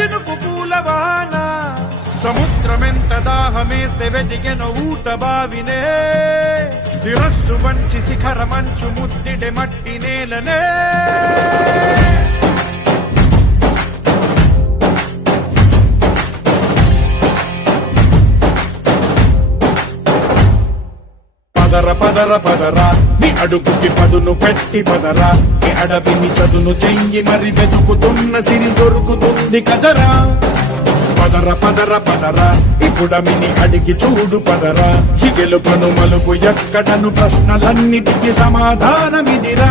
చినుకు పూలవాన సముద్రమెంత దాహమేస్తే వెతికెన ఊట బావినే శిరస్సు వంచి శిఖర మంచు ముద్దిడె మట్టి నేలనే పదర పదర పదరా నీ అడుగుకి పదును పెట్టి పదరా నీ అడవిని చదును చెయ్యి మరి వెతుకుతున్న సిరి దొరుకుతుంది కదరా పదర పదర పదరా ఇప్పుడమిని అడిగి చూడు పదరా ఈ గెలుపను మలుపు ఎక్కడను ప్రశ్నలన్నిటికీ సమాధానమిదిరా